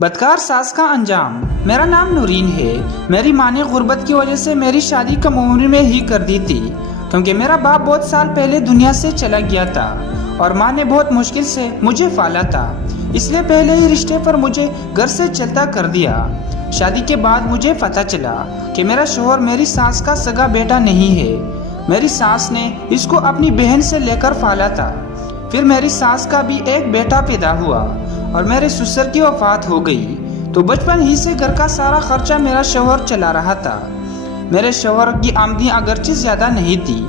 بدکار ساس کا انجام۔ میرا نام نورین ہے۔ میری ماں نے غربت کی وجہ سے میری شادی کم عمر میں ہی کر دی تھی، کیونکہ میرا باپ بہت سال پہلے دنیا سے چلا گیا تھا اور ماں نے بہت مشکل سے مجھے پالا تھا، اس لیے پہلے ہی رشتے پر مجھے گھر سے چلتا کر دیا۔ شادی کے بعد مجھے پتہ چلا کہ میرا شوہر میری ساس کا سگا بیٹا نہیں ہے۔ میری ساس نے اس کو اپنی بہن سے لے کر پالا تھا۔ پھر میری ساس کا بھی ایک بیٹا پیدا ہوا اور میرے سسر کی وفات ہو گئی، تو بچپن ہی سے گھر کا سارا خرچہ میرا شوہر چلا رہا تھا۔ میرے شوہر کی آمدنی اگرچہ زیادہ نہیں تھی،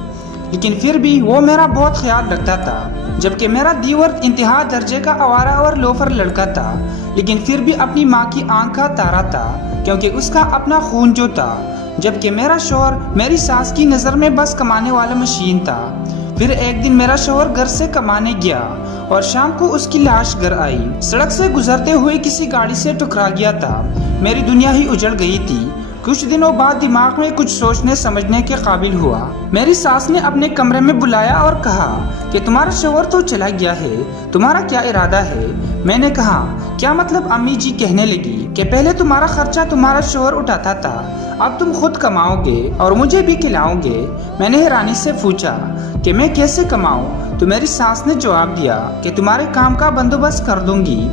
لیکن پھر بھی وہ میرا بہت خیال رکھتا تھا۔ جبکہ میرا دیور انتہا درجے کا آوارہ اور لوفر لڑکا تھا، لیکن پھر بھی اپنی ماں کی آنکھ کا تارا تھا، کیونکہ اس کا اپنا خون جو تھا۔ جبکہ میرا شوہر میری ساس کی نظر میں بس کمانے والا مشین تھا۔ پھر ایک دن میرا شوہر گھر سے کمانے گیا اور شام کو اس کی لاش گھر آئی۔ سڑک سے گزرتے ہوئے کسی گاڑی سے ٹکرا گیا تھا۔ میری دنیا ہی اجڑ گئی تھی۔ کچھ دنوں بعد دماغ میں کچھ سوچنے سمجھنے کے قابل ہوا۔ میری ساس نے اپنے کمرے میں بلایا اور کہا کہ تمہارا شوہر تو چلا گیا ہے، تمہارا کیا ارادہ ہے؟ میں نے کہا کیا مطلب؟ امی جی کہنے لگی کہ پہلے تمہارا خرچہ تمہارا شوہر اٹھاتا تھا، اب تم خود کماؤ گے اور مجھے بھی کھلاؤ گے۔ میں نے حیرانی سے پوچھا کہ میں کیسے کماؤں؟ تو میری ساس نے جواب دیا کہ تمہارے کام کا بندوبست کر دوں گی،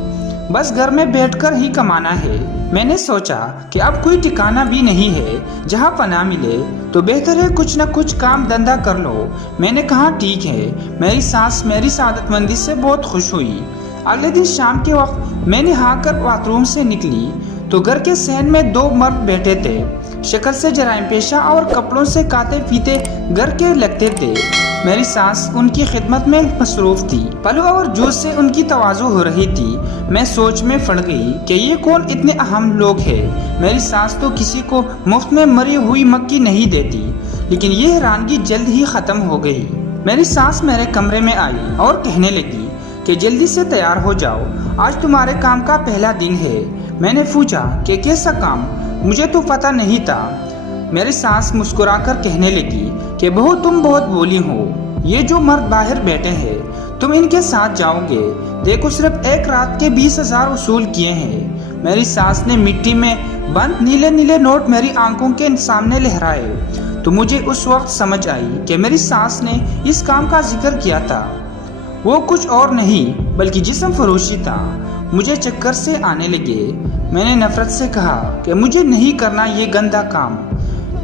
بس گھر میں بیٹھ کر ہی کمانا ہے۔ میں نے سوچا کہ اب کوئی ٹھکانہ بھی نہیں ہے جہاں پناہ ملے، تو بہتر ہے کچھ نہ کچھ کام دھندا کر لو۔ میں نے کہا ٹھیک ہے۔ میری ساس میری سعادت مندی سے بہت خوش ہوئی۔ اگلے دن شام کے وقت میں نہا کر باتھ روم سے نکلی تو گھر کے صحن میں دو مرد بیٹھے تھے، شکل سے جرائم پیشہ اور کپڑوں سے کاتے پیتے گھر کے لگتے تھے۔ میری ساس ان کی خدمت میں مصروف تھی۔ پلو اور جوس سے ان کی تواضع ہو رہی تھی۔ میں سوچ میں پڑ گئی کہ یہ کون اتنے اہم لوگ ہیں۔ میری ساس تو کسی کو مفت میں مری ہوئی مکھی نہیں دیتی۔ لیکن یہ حیرانگی جلد ہی ختم ہو گئی۔ میری ساس میرے کمرے میں آئی اور کہنے لگی کہ جلدی سے تیار ہو جاؤ، آج تمہارے کام کا پہلا دن ہے۔ میں نے پوچھا کہ کیسا کام؟ مجھے تو پتہ نہیں تھا۔ میری ساس مسکرا کر کہنے لگی کہ بہو تم بہت بولی ہو، یہ جو مرد باہر بیٹھے ہیں تم ان کے ساتھ جاؤ گے، دیکھو صرف ایک رات کے 20,000 وصول کیے ہیں۔ میری ساس نے مٹی میں بند نیلے نیلے نوٹ میری آنکھوں کے سامنے لہرائے تو مجھے اس وقت سمجھ آئی کہ میری ساس نے اس کام کا ذکر کیا تھا۔ وہ کچھ اور نہیں بلکہ جسم فروشی تھا۔ مجھے چکر سے آنے لگے۔ میں نے نفرت سے کہا کہ مجھے نہیں کرنا یہ گندا کام،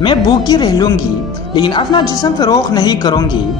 میں بھوکی رہ لوں گی لیکن اپنا جسم فروخت نہیں کروں گی۔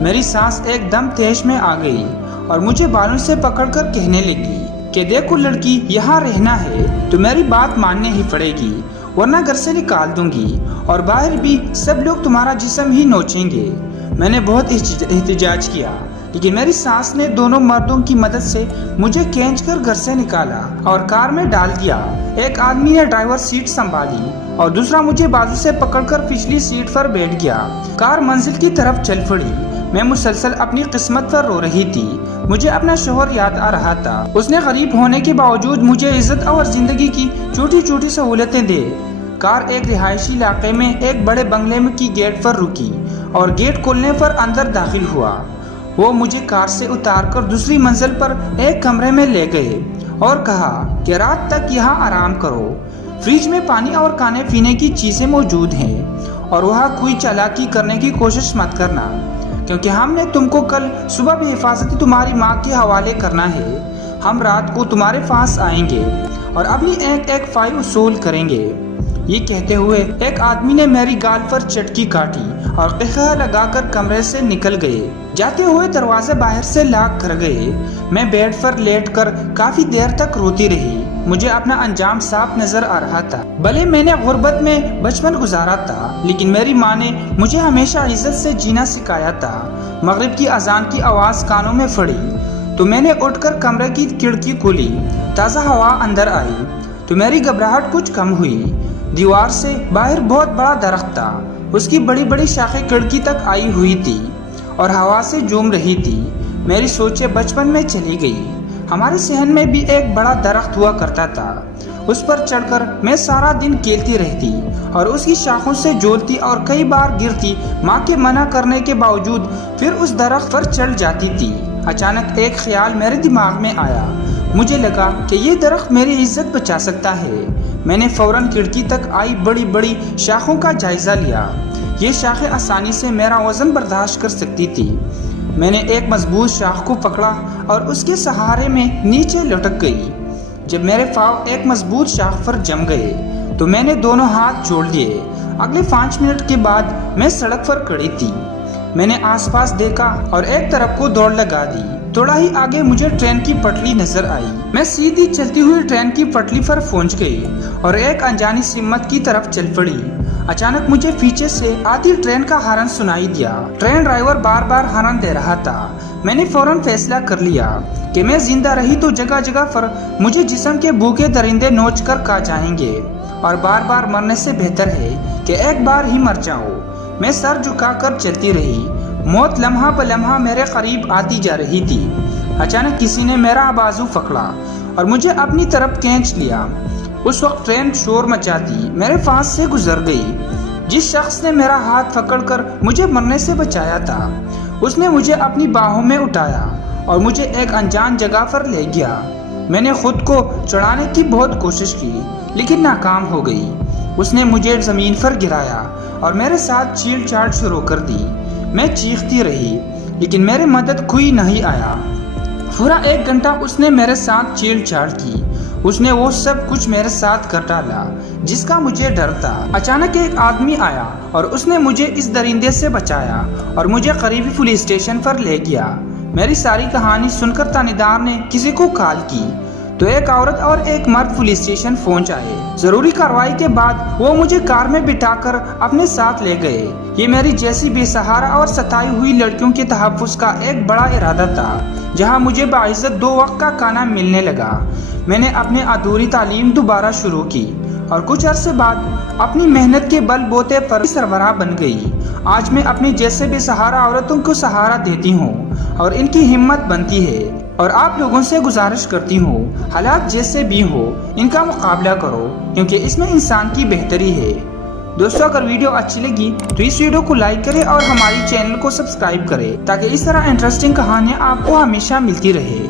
میری ساس ایک دم تیش میں آ گئی اور مجھے بالوں سے پکڑ کر کہنے لگی کہ دیکھو لڑکی، یہاں رہنا ہے تو میری بات ماننے ہی پڑے گی، ورنہ گھر سے نکال دوں گی اور باہر بھی سب لوگ تمہارا جسم ہی نوچیں گے۔ میں نے بہت احتجاج کیا لیکن میری ساس نے دونوں مردوں کی مدد سے مجھے کھینچ کر گھر سے نکالا اور کار میں ڈال دیا۔ ایک آدمی نے ڈرائیور سیٹ سنبھالی اور دوسرا مجھے بازو سے پکڑ کر پچھلی سیٹ پر بیٹھ گیا۔ کار منزل کی طرف چل پڑی۔ میں مسلسل اپنی قسمت پر رو رہی تھی۔ مجھے اپنا شوہر یاد آ رہا تھا۔ اس نے غریب ہونے کے باوجود مجھے عزت اور زندگی کی چھوٹی چھوٹی سہولتیں دے۔ کار ایک رہائشی علاقے میں ایک بڑے بنگلے کی گیٹ پر رکی اور گیٹ کھولنے پر اندر داخل ہوا۔ وہ مجھے کار سے اتار کر دوسری منزل پر ایک کمرے میں لے گئے اور کہا کہ رات تک یہاں آرام کرو، فریج میں پانی اور کھانے پینے کی چیزیں موجود ہیں اور وہاں کوئی چالاکی کرنے کی کوشش مت کرنا، کیونکہ ہم نے تم کو کل صبح بھی حفاظتی تمہاری ماں کے حوالے کرنا ہے۔ ہم رات کو تمہارے پاس آئیں گے اور اپنی ایک فائل وصول کریں گے۔ یہ کہتے ہوئے ایک آدمی نے میری گال پر چٹکی کاٹی اور قہقہ لگا کر کمرے سے نکل گئے۔ جاتے ہوئے دروازے باہر سے لاک کر گئے۔ میں بیڈ پر لیٹ کر کافی دیر تک روتی رہی۔ مجھے اپنا انجام صاف نظر آ رہا تھا۔ بھلے میں نے غربت میں بچپن گزارا تھا لیکن میری ماں نے مجھے ہمیشہ عزت سے جینا سکھایا تھا۔ مغرب کی اذان کی آواز کانوں میں پڑی تو میں نے اٹھ کر کمرے کی کھڑکی کھولی۔ تازہ ہوا اندر آئی تو میری گھبراہٹ کچھ کم ہوئی۔ دیوار سے باہر بہت بڑا درخت تھا، اس کی بڑی بڑی شاخیں کھڑکی تک آئی ہوئی تھی اور ہوا سے جھوم رہی تھی۔ میری سوچیں بچپن میں چلی گئی۔ ہمارے صحن میں بھی ایک بڑا درخت ہوا کرتا تھا، اس پر چڑھ کر میں سارا دن کھیلتی رہتی اور اس کی شاخوں سے جھولتی اور کئی بار گرتی، ماں کے منع کرنے کے باوجود پھر اس درخت پر چڑھ جاتی تھی۔ اچانک ایک خیال میرے دماغ میں آیا مجھے لگا کہ یہ درخت میری عزت بچا سکتا ہے۔ میں نے فوراً کھڑکی تک آئی بڑی بڑی شاخوں کا جائزہ لیا۔ یہ شاخیں آسانی سے میرا وزن برداشت کر سکتی تھی۔ میں نے ایک مضبوط شاخ کو پکڑا اور اس کے سہارے میں نیچے لٹک گئی۔ جب میرے پاؤں ایک مضبوط شاخ پر جم گئے تو میں نے دونوں ہاتھ جوڑ لیے۔ اگلے 5 منٹ کے بعد میں سڑک پر کھڑی تھی۔ میں نے آس پاس دیکھا اور ایک طرف کو دوڑ لگا دی۔ تھوڑا ہی آگے مجھے ٹرین کی پٹری نظر آئی۔ میں سیدھی چلتی ہوئی ٹرین کی پٹری پر پہنچ گئی اور ایک انجانی سمت کی طرف چل پڑی۔ اچانک مجھے پیچھے سے آتی ٹرین کا ہارن سنائی دیا۔ ٹرین ڈرائیور بار بار ہارن دے رہا تھا۔ میں نے فوراً فیصلہ کر لیا کہ میں زندہ رہی تو جگہ جگہ پر مجھے جسم کے بھوکے درندے نوچ کر کھا جائیں گے، اور بار بار مرنے سے بہتر ہے کہ ایک بار ہی مر جاؤ۔ میں سر جھکا کر چلتی رہی۔ موت لمحہ بلمحہ میرے قریب آتی جا رہی تھی۔ اچانک کسی نے میرا بازو پکڑا اور مجھے اپنی طرف کھینچ لیا۔ اس وقت ٹرین شور مچاتی میرے پاس سے گزر گئی۔ جس شخص نے میرا ہاتھ پکڑ کر مجھے مرنے سے بچایا تھا، اس نے مجھے اپنی باہوں میں اٹھایا اور مجھے ایک انجان جگہ پر لے گیا۔ میں نے خود کو چڑھانے کی بہت کوشش کی لیکن ناکام ہو گئی۔ اس نے مجھے زمین پر گرایا اور میرے ساتھ چیڑ چاڑ شروع کر دی۔ میں چیختی رہی لیکن میری مدد کوئی نہیں آیا۔ پورا 1 گھنٹہ اس نے میرے ساتھ چیڑ چاڑ کی۔ اس نے وہ سب کچھ میرے ساتھ کر ڈالا جس کا مجھے ڈر تھا۔ اچانک ایک آدمی آیا اور اس نے مجھے اس درندے سے بچایا اور مجھے قریبی پولیس اسٹیشن پر لے گیا۔ میری ساری کہانی سن کر تھانے نے کسی کو کال کی تو ایک عورت اور ایک مرد پولیس اسٹیشن پہنچ آئے۔ ضروری کارروائی کے بعد وہ مجھے کار میں بٹھا کر اپنے ساتھ لے گئے۔ یہ میری جیسی بے سہارا اور ستائی ہوئی لڑکیوں کے تحفظ کا ایک بڑا ارادہ تھا، جہاں مجھے باعزت 2 وقت کا کھانا ملنے لگا۔ میں نے اپنی ادھوری تعلیم دوبارہ شروع کی اور کچھ عرصے بعد اپنی محنت کے بل بوتے پر سربراہ بن گئی۔ آج میں اپنی جیسے بے سہارا عورتوں کو سہارا دیتی ہوں اور ان کی ہمت بنتی ہے، اور آپ لوگوں سے گزارش کرتی ہوں حالات جیسے بھی ہو ان کا مقابلہ کرو، کیونکہ اس میں انسان کی بہتری ہے۔ دوستو، اگر ویڈیو اچھی لگی تو اس ویڈیو کو لائک کریں اور ہماری چینل کو سبسکرائب کریں تاکہ اس طرح انٹرسٹنگ کہانیاں آپ کو ہمیشہ ملتی رہے۔